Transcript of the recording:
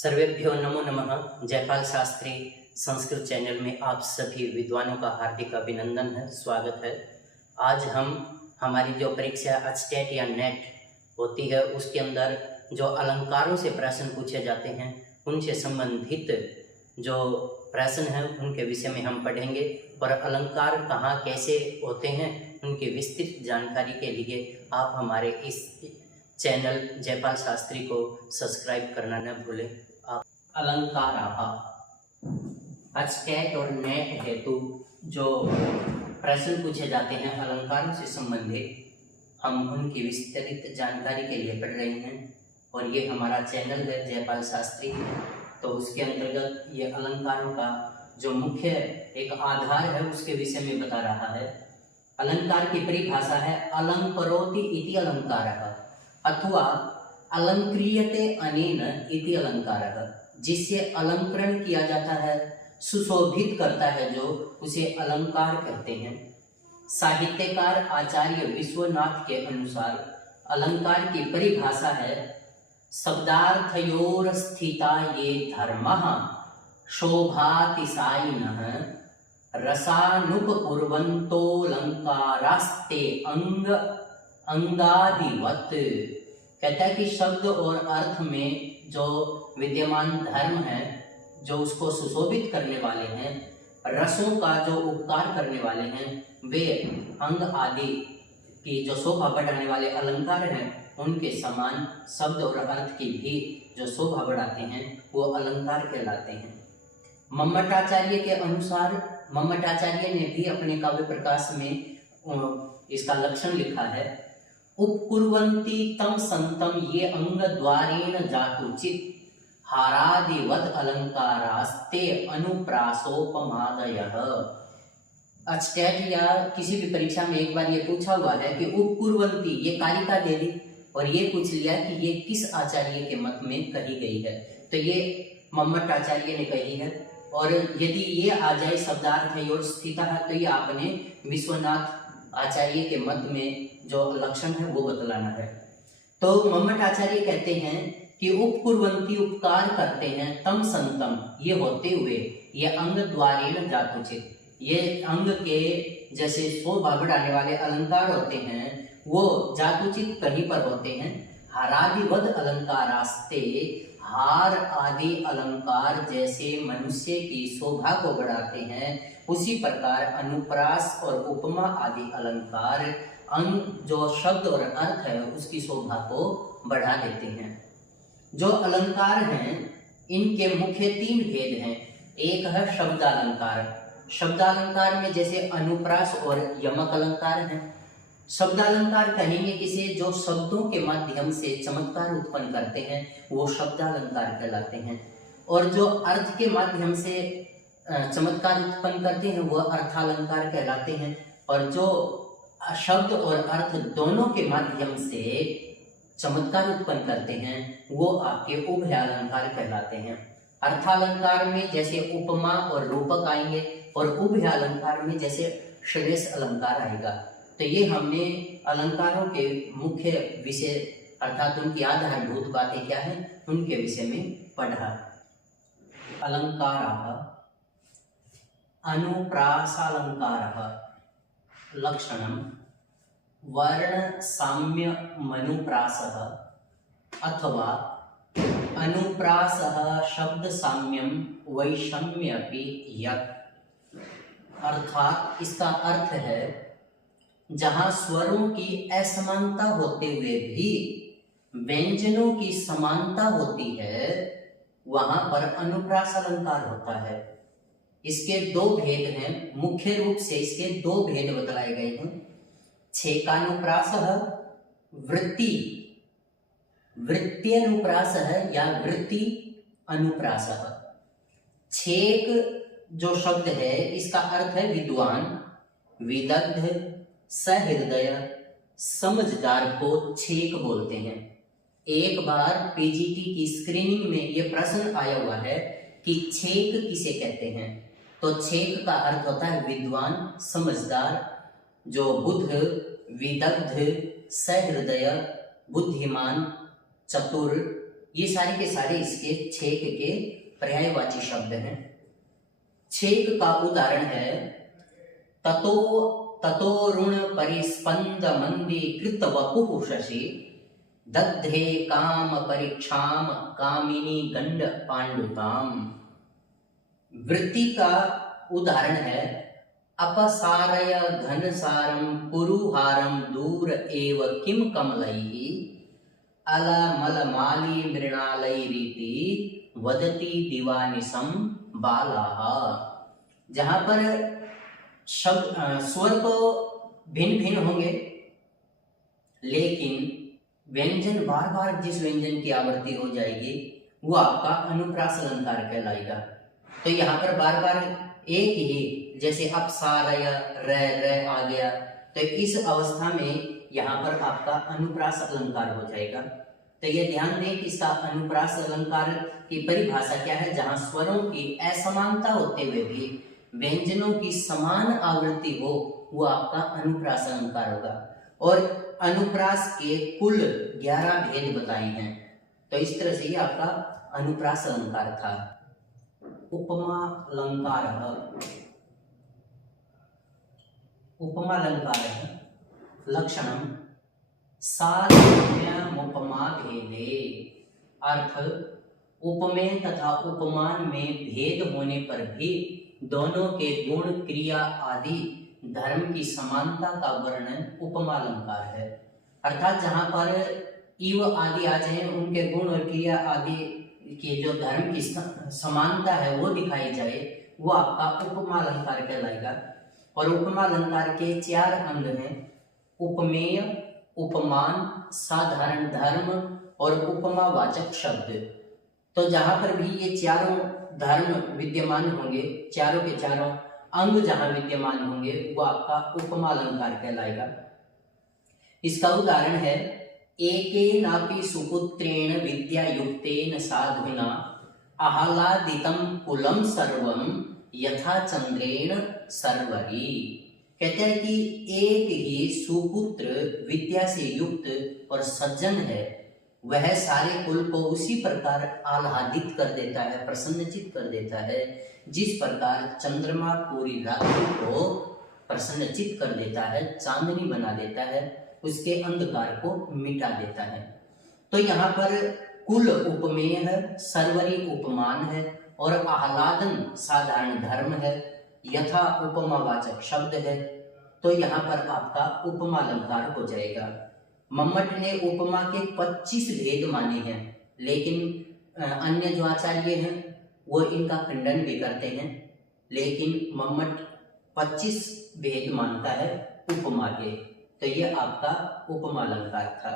सर्वेभ्यो नमो नमः। जयपाल शास्त्री संस्कृत चैनल में आप सभी विद्वानों का हार्दिक अभिनंदन है, स्वागत है। आज हम हमारी जो परीक्षा अचटेट या नेट होती है उसके अंदर जो अलंकारों से प्रश्न पूछे जाते हैं उनसे संबंधित जो प्रश्न हैं उनके विषय में हम पढ़ेंगे और अलंकार कहाँ कैसे होते हैं उनकी विस्तृत जानकारी के लिए आप हमारे इस चैनल जयपाल शास्त्री को सब्सक्राइब करना न भूलें। आप अलंकार अचटेट और नेट हेतु जो प्रश्न पूछे जाते हैं अलंकारों से संबंधित हम उनकी विस्तृत जानकारी के लिए पढ़ रहे हैं और ये हमारा चैनल है जयपाल शास्त्री। तो उसके अंतर्गत ये अलंकारों का जो मुख्य एक आधार है उसके विषय में बता रहा है। अलंकार की परिभाषा है अलंकरोति इति अलंकारः अथवा अलंक्रियते अनेन इति अलंकारः, जिससे अलंकरण किया जाता है, सुशोभित करता है जो उसे अलंकार कहते हैं। साहित्यकार आचार्य विश्वनाथ के अनुसार अलंकार की परिभाषा है शब्दार्थयोर स्थिता ये धर्मः शोभातिशायिनः रसानुपकुर्वन्तोऽलङ्कारास्ते अंगादिवत। कहता है कि शब्द और अर्थ में जो विद्यमान धर्म है जो उसको सुशोभित करने वाले हैं, रसों का जो उपकार करने वाले हैं, वे अंग आदि की जो शोभा बढ़ाने वाले अलंकार हैं उनके समान शब्द और अर्थ की भी जो शोभा बढ़ाते हैं वो अलंकार कहलाते हैं। मम्मटाचार्य के अनुसार मम्मटाचार्य ने भी अपने काव्य प्रकाश में इसका लक्षण लिखा है उपकुर्वन्ति तम संतम ये अंग द्वारेण जातुचित हारादिवत अलंकारास्ते अनुप्रासोपमादयः। अचटेट या किसी भी परीक्षा में एक बार ये पूछा हुआ है कि उपकुर्वन्ति, ये कारिका दे दी और ये पूछ लिया कि ये किस आचार्य के मत में कही गई है, तो ये मम्मटाचार्य ने कही है। और यदि ये आ जाए शब्दार्थयोर स्थितः तो ये आपने विश्वनाथ आचार्य के मत में जो लक्षण है वो बतलाना है। तो मम्मटाचार्य कहते हैं कि उपकुर्वन्ति उपकार करते हैं तम संतम, ये होते हुए, ये अंग द्वारेण जातुचित, ये अंग के जैसे शोभा बढ़ाने वाले अलंकार होते हैं वो जातुचित कहीं पर होते हैं। हारादिवत अलंकारास्ते, हार आदि अलंकार जैसे मनुष्य की शोभा को बढ़ाते हैं उसी प्रकार अनुप्रास और उपमा आदि अलंकार अंग जो शब्द और अर्थ है उसकी शोभा को बढ़ा देते हैं। जो अलंकार हैं इनके मुख्य 3 भेद हैं। एक है शब्दालंकार। शब्दालंकार में जैसे अनुप्रास और यमक अलंकार हैं। शब्दालंकार कहेंगे किसे जो शब्दों के माध्यम से चमत्कार उत्पन्न करते हैं वो शब्दालंकार कहलाते हैं। और जो अर्थ के माध्यम से चमत्कार उत्पन्न करते हैं वो अर्थालंकार कहलाते हैं। और जो शब्द और अर्थ दोनों के माध्यम से चमत्कार उत्पन्न करते हैं वो आपके उभयालंकार कहलाते हैं। अर्थालंकार में जैसे उपमा और रूपक आएंगे और उभयालंकार में जैसे श्लेष अलंकार आएगा। तो ये हमने अलंकारों के मुख्य विषय अर्थात उनकी आधारभूत बातें क्या है उनके विषय में पढ़ा। अलंकाराः अनुप्रासालंकारः लक्षणं वर्ण साम्य मनुप्रासः अथवा अनुप्रासः शब्द साम्यम वैषम्यपि यत्। अर्थात इसका अर्थ है जहां स्वरों की असमानता होते हुए भी व्यंजनों की समानता होती है वहां पर अनुप्रास अलंकार होता है। इसके 2 भेद हैं, मुख्य रूप से इसके 2 भेद बतलाए गए हैं। छेकानुप्रासः वृत्ति वृत्त्यनुप्रासः या वृत्ति अनुप्रासः। छेक जो शब्द है इसका अर्थ है विद्वान, विदग्ध, सहृदय, समझदार को छेक बोलते हैं। एक बार पीजीटी की स्क्रीनिंग में यह प्रश्न आया हुआ है कि छेक किसे कहते हैं, तो छेक का अर्थ होता है विद्वान, समझदार, जो बुद्ध, विदग्ध, सहृदय, बुद्धिमान, चतुर, ये सारे के सारे इसके छेक के पर्यायवाची शब्द हैं। छेक का उदाहरण है ततो ततोरुण परिस्पंद मंदी कृत वपुः शशि दग्धे काम परीक्षाम कामिनी गंड पांडुताम। वृत्ति का उदाहरण है अपसारय घनसारम कुरुहारम दूर एव किम कमलैहि अलमलमाली मृणालैरीति वदति दिवानिसम बालाः। जहां पर शब्द स्वर तो भिन्न भिन्न होंगे, लेकिन व्यंजन बार बार जिस व्यंजन की आवृत्ति हो जाएगी वो आपका अनुप्रास अलंकार कहलाएगा। तो यहाँ पर बार बार एक ही, जैसे अपसारय र आ गया, तो इस अवस्था में यहाँ पर आपका अनुप्रास अलंकार हो जाएगा। तो ये ध्यान दें कि इसका अनुप्रास अलंकार की परिभाषा क्या है। जहां स्वरों की असमानता होते हुए भी व्यंजनों की समान आवृत्ति हो वो आपका अनुप्रास अलंकार होगा। और अनुप्रास के कुल 11 भेद बताए हैं। तो इस तरह से ये आपका अनुप्रास अलंकार था। उपमा अलंकार, उपमा अलंकार लक्षणम साधर्म्यमुपमा भेदे। अर्थ उपमेय तथा उपमान में भेद होने पर भी दोनों के गुण क्रिया आदि धर्म की समानता का वर्णन उपमा अलंकार है। अर्थात जहां पर इव आदि आ जाए, उनके गुण और क्रिया आदि की जो धर्म की समानता है वो दिखाई जाए, वो आपका उपमा अलंकार कहलाएगा। और उपमा अलंकार के 4 अंग हैं, उपमेय, उपमान, साधारण धर्म और उपमावाचक शब्द। तो जहां पर भी ये चारों धर्म विद्यमान होंगे, चारों के चारों अंग जहां विद्यमान होंगे वो आपका उपमा अलंकार कहलाएगा। इसका उदाहरण है एकेनापि सुपुत्रेण विद्यायुक्तेन साधुना आह्लादितं कुलं सर्वं यथा चंद्रेण सर्वरी। कहते हैं कि एक ही सुपुत्र विद्या से युक्त और सज्जन है, वह सारे कुल को उसी प्रकार आह्लादित कर देता है, प्रसन्नचित कर देता है, जिस प्रकार चंद्रमा पूरी रात्रि को प्रसन्नचित कर देता है, चांदनी बना देता है, उसके अंधकार को मिटा देता है। तो यहाँ पर कुल उपमेय है, सर्वरी उपमान है और आह्लादन साधारण धर्म है, यथा उपमावाचक शब्द है। तो यहाँ पर आपका उपमा अलंकार हो जाएगा। मम्मट ने उपमा के 25 भेद माने हैं, लेकिन अन्य जो आचार्य हैं वो इनका खंडन भी करते हैं, लेकिन मम्मट 25 भेद मानता है उपमा के। तो ये आपका उपमा अलंकार था।